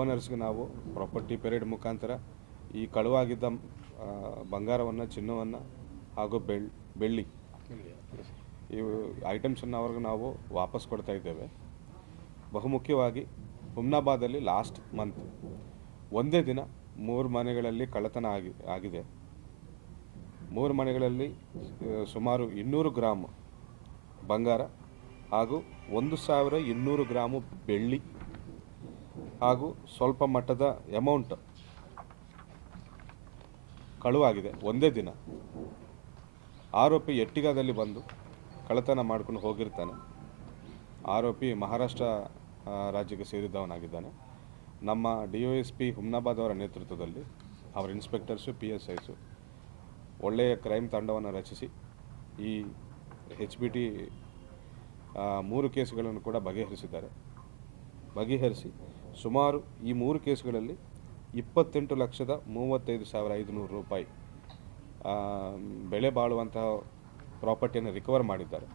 ಓನರ್ಸ್ಗೆ ನಾವು property period ಮುಖಾಂತರ ಈ ಕಳುವಾಗಿದ್ದ ಬಂಗಾರವನ್ನು, ಚಿನ್ನವನ್ನು ಹಾಗೂ ಬೆಳ್ಳಿ ಇವು ಐಟಮ್ಸನ್ನು ಅವ್ರಿಗೆ ನಾವು ವಾಪಸ್ ಕೊಡ್ತಾ ಇದ್ದೇವೆ. ಬಹುಮುಖ್ಯವಾಗಿ ಹುಮ್ನಾಬಾದಲ್ಲಿ ಲಾಸ್ಟ್ ಮಂತ್ ಒಂದೇ ದಿನ 3 ಮನೆಗಳಲ್ಲಿ ಕಳ್ಳತನ ಆಗಿದೆ. 3 ಮನೆಗಳಲ್ಲಿ ಸುಮಾರು 200 ಗ್ರಾಮ್ ಬಂಗಾರ ಹಾಗೂ 1200 ಗ್ರಾಮು ಬೆಳ್ಳಿ ಹಾಗೂ ಸ್ವಲ್ಪ ಮಟ್ಟದ ಅಮೌಂಟ್ ಕಳುವಾಗಿದೆ ಒಂದೇ ದಿನ. ಆರೋಪಿ ಎಟ್ಟಿಗಾದಲ್ಲಿ ಬಂದು ಕಳ್ಳತನ ಮಾಡ್ಕೊಂಡು ಹೋಗಿರ್ತಾನೆ. ಆರೋಪಿ ಮಹಾರಾಷ್ಟ್ರ ರಾಜ್ಯಕ್ಕೆ ಸೇರಿದವನಾಗಿದ್ದಾನೆ. ನಮ್ಮ DOSP ಹುಮ್ನಾಬಾದ್ ಅವರ ನೇತೃತ್ವದಲ್ಲಿ ಅವರ ಇನ್ಸ್ಪೆಕ್ಟರ್ಸು, PSIಸು ಒಳ್ಳೆಯ ಕ್ರೈಮ್ ತಂಡವನ್ನು ರಚಿಸಿ ಈ HBT 3 ಕೇಸುಗಳನ್ನು ಕೂಡ ಬಗೆಹರಿಸಿದ್ದಾರೆ. ಬಗೆಹರಿಸಿ ಸುಮಾರು ಈ 3 ಕೇಸುಗಳಲ್ಲಿ 28,35,500 ರೂಪಾಯಿ ಬೆಲೆ ಬಾಳುವಂತಹ ಪ್ರಾಪರ್ಟಿಯನ್ನು ರಿಕವರ್ ಮಾಡಿದ್ದಾರೆ.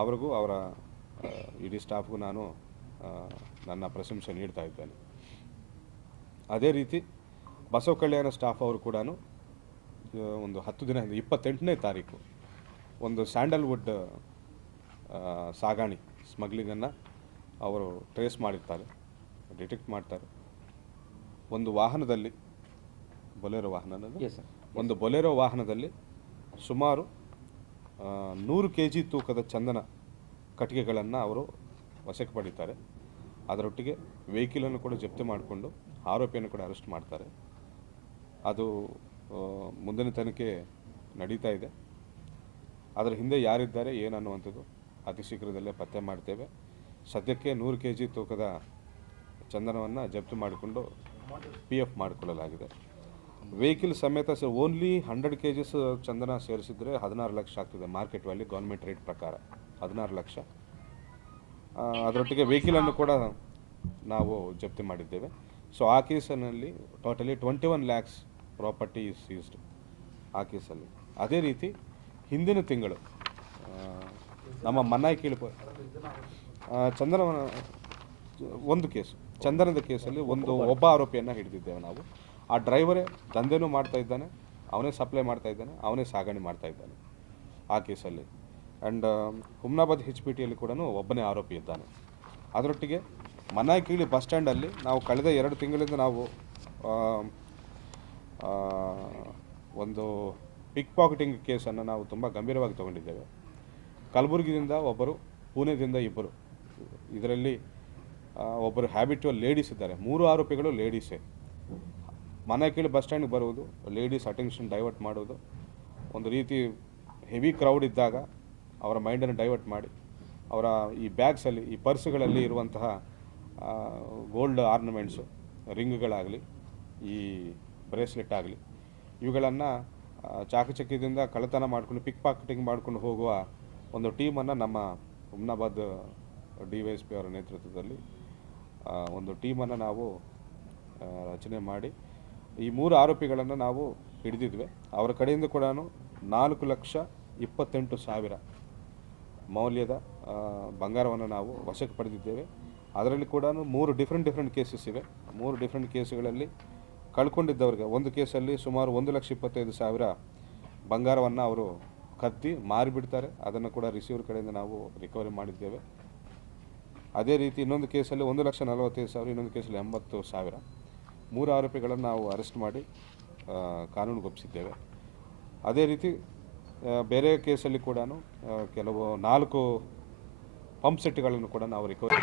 ಅವ್ರಿಗೂ ಅವರ ಇಡೀ ಸ್ಟಾಫ್ಗೂ ನಾನು ನನ್ನ ಪ್ರಶಂಸೆ ನೀಡ್ತಾ ಇದ್ದೇನೆ. ಅದೇ ರೀತಿ ಬಸವ ಕಲ್ಯಾಣ ಸ್ಟಾಫ್ ಅವರು ಕೂಡ ಒಂದು 10 ದಿನ 28ನೇ ತಾರೀಕು ಒಂದು ಸ್ಯಾಂಡಲ್ವುಡ್ ಸಾಗಾಣಿ ಸ್ಮಗ್ಲಿಂಗನ್ನು ಅವರು ಟ್ರೇಸ್ ಮಾಡಿರ್ತಾರೆ, ಡಿಟೆಕ್ಟ್ ಮಾಡ್ತಾರೆ. ಒಂದು ವಾಹನದಲ್ಲಿ ಬೊಲೆರೋ ವಾಹನದಲ್ಲಿ ಸುಮಾರು 100 kg ತೂಕದ ಚಂದನ ಕಟ್ಟಿಗೆಗಳನ್ನು ಅವರು ವಶಕ್ಕೆ ಪಡೀತಾರೆ. ಅದರೊಟ್ಟಿಗೆ ವೆಹಿಕಲನ್ನು ಕೂಡ ಜಪ್ತಿ ಮಾಡಿಕೊಂಡು ಆರೋಪಿಯನ್ನು ಕೂಡ ಅರೆಸ್ಟ್ ಮಾಡ್ತಾರೆ. ಅದು ಮುಂದಿನ ತನಿಖೆ ನಡೀತಾ ಇದೆ. ಅದರ ಹಿಂದೆ ಯಾರಿದ್ದಾರೆ ಏನನ್ನುವಂಥದ್ದು ಅತಿ ಶೀಘ್ರದಲ್ಲೇ ಪತ್ತೆ ಮಾಡ್ತೇವೆ. ಸದ್ಯಕ್ಕೆ 100 kg ತೂಕದ ಚಂದನವನ್ನು ಜಪ್ತಿ ಮಾಡಿಕೊಂಡು PF ಮಾಡಿಕೊಳ್ಳಲಾಗಿದೆ. ವೆಹಿಕಲ್ ಸಮೇತ ಓನ್ಲಿ 100 kg ಚಂದನ ಸೇರಿಸಿದರೆ 16 ಲಕ್ಷ ಆಗ್ತದೆ. ಮಾರ್ಕೆಟ್ ವ್ಯಾಲ್ಯೂ ಗೌರ್ಮೆಂಟ್ ರೇಟ್ ಪ್ರಕಾರ 16 ಲಕ್ಷ. ಅದರೊಟ್ಟಿಗೆ ವೆಹಿಕಲನ್ನು ಕೂಡ ನಾವು ಜಪ್ತಿ ಮಾಡಿದ್ದೇವೆ. ಸೊ ಆ ಕೇಸಿನಲ್ಲಿ totally 21 lakhs property is seized ಆ ಕೇಸಲ್ಲಿ. ಅದೇ ರೀತಿ ಹಿಂದಿನ ತಿಂಗಳು ನಮ್ಮ ಮನ್ನಾಯಿ ಕೀಳು ಚಂದನ ಒಂದು ಕೇಸು, ಚಂದನದ ಕೇಸಲ್ಲಿ ಒಬ್ಬ ಆರೋಪಿಯನ್ನು ಹಿಡಿದಿದ್ದೇವೆ ನಾವು. ಆ ಡ್ರೈವರೇ ದಂಧೆನೂ ಮಾಡ್ತಾ ಇದ್ದಾನೆ, ಅವನೇ ಸಪ್ಲೈ ಮಾಡ್ತಾ ಇದ್ದಾನೆ, ಅವನೇ ಸಾಗಣೆ ಮಾಡ್ತಾ ಇದ್ದಾನೆ ಆ ಕೇಸಲ್ಲಿ. ಆ್ಯಂಡ್ ಹುಮ್ನಾಬಾದ್ HBTಯಲ್ಲಿ ಕೂಡ ಒಬ್ಬನೇ ಆರೋಪಿ ಇದ್ದಾನೆ. ಅದರೊಟ್ಟಿಗೆ ಮನ್ನಾಯಿಕೀಳಿ ಬಸ್ ಸ್ಟ್ಯಾಂಡಲ್ಲಿ ನಾವು ಕಳೆದ 2 ತಿಂಗಳಿಂದ ನಾವು ಒಂದು ಪಿಕ್ ಪಾಕೆಟಿಂಗ್ ಕೇಸನ್ನು ನಾವು ತುಂಬ ಗಂಭೀರವಾಗಿ ತಗೊಂಡಿದ್ದೇವೆ. ಕಲಬುರಗಿಯಿಂದ ಒಬ್ಬರು, ಪುಣೆದಿಂದ ಇಬ್ಬರು, ಇದರಲ್ಲಿ ಒಬ್ಬರು ಹ್ಯಾಬಿಚುವಲ್ ಲೇಡೀಸ್ ಇದ್ದಾರೆ. 3 ಆರೋಪಿಗಳು ಲೇಡೀಸೇ. ಮನ್ನಾಯಿಕೀಳಿ ಬಸ್ ಸ್ಟ್ಯಾಂಡ್ಗೆ ಬರುವುದು, ಲೇಡೀಸ್ ಅಟೆನ್ಷನ್ ಡೈವರ್ಟ್ ಮಾಡೋದು, ಒಂದು ರೀತಿ ಹೆವಿ ಕ್ರೌಡ್ ಇದ್ದಾಗ ಅವರ ಮೈಂಡನ್ನು ಡೈವರ್ಟ್ ಮಾಡಿ ಅವರ ಈ ಬ್ಯಾಗ್ಸಲ್ಲಿ, ಈ ಪರ್ಸ್ಗಳಲ್ಲಿ ಇರುವಂತಹ ಗೋಲ್ಡ್ ಆರ್ನಮೆಂಟ್ಸು, ರಿಂಗ್ಗಳಾಗಲಿ, ಈ ಬ್ರೇಸ್ಲೆಟ್ ಆಗಲಿ, ಇವುಗಳನ್ನು ಚಾಕಚಕ್ಯದಿಂದ ಕಳ್ಳತನ ಮಾಡಿಕೊಂಡು ಪಿಕ್ ಪಾಕೆಟಿಂಗ್ ಮಾಡಿಕೊಂಡು ಹೋಗುವ ಒಂದು ಟೀಮನ್ನು ನಮ್ಮ ಹುಮ್ನಾಬಾದ್ DYSP ಅವರ ನೇತೃತ್ವದಲ್ಲಿ ಒಂದು ಟೀಮನ್ನು ನಾವು ರಚನೆ ಮಾಡಿ ಈ 3 ಆರೋಪಿಗಳನ್ನು ನಾವು ಹಿಡಿದಿದ್ವಿ. ಅವರ ಕಡೆಯಿಂದ ಕೂಡ 4,28,000 ಮೌಲ್ಯದ ಬಂಗಾರವನ್ನು ನಾವು ವಶಕ್ಕೆ ಪಡೆದಿದ್ದೇವೆ. ಅದರಲ್ಲಿ ಕೂಡ 3 ಡಿಫ್ರೆಂಟ್ ಕೇಸಸ್ ಇವೆ. 3 ಡಿಫ್ರೆಂಟ್ ಕೇಸುಗಳಲ್ಲಿ ಕಳ್ಕೊಂಡಿದ್ದವ್ರಿಗೆ, ಒಂದು ಕೇಸಲ್ಲಿ ಸುಮಾರು 1,25,000 ಬಂಗಾರವನ್ನು ಅವರು ಕದ್ದಿ ಮಾರಿಬಿಡ್ತಾರೆ. ಅದನ್ನು ಕೂಡ ರಿಸೀವರ್ ಕಡೆಯಿಂದ ನಾವು ರಿಕವರಿ ಮಾಡಿದ್ದೇವೆ. ಅದೇ ರೀತಿ ಇನ್ನೊಂದು ಕೇಸಲ್ಲಿ 1,45,000, ಇನ್ನೊಂದು ಕೇಸಲ್ಲಿ 80,000. 3 ಆರೋಪಿಗಳನ್ನು ನಾವು ಅರೆಸ್ಟ್ ಮಾಡಿ ಕಾನೂನುಗೊಪ್ಪಿಸಿದ್ದೇವೆ. ಅದೇ ರೀತಿ ಬೇರೆ ಕೇಸಲ್ಲಿ ಕೂಡ ಕೆಲವು 4 ಪಂಪ್ ಸೆಟ್ಗಳನ್ನು ಕೂಡ ನಾವು ರಿಕವರಿ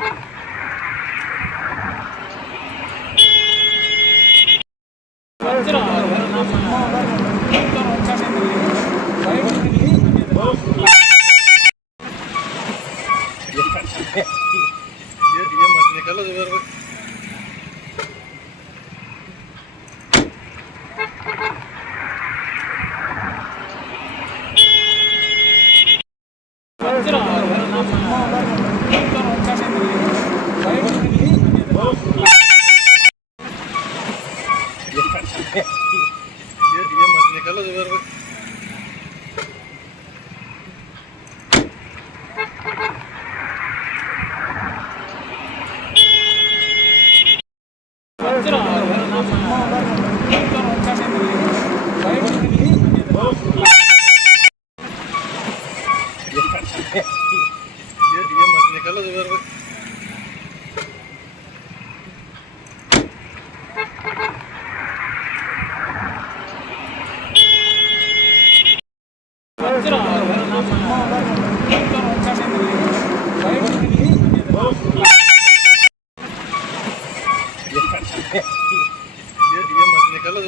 Dia masih kalau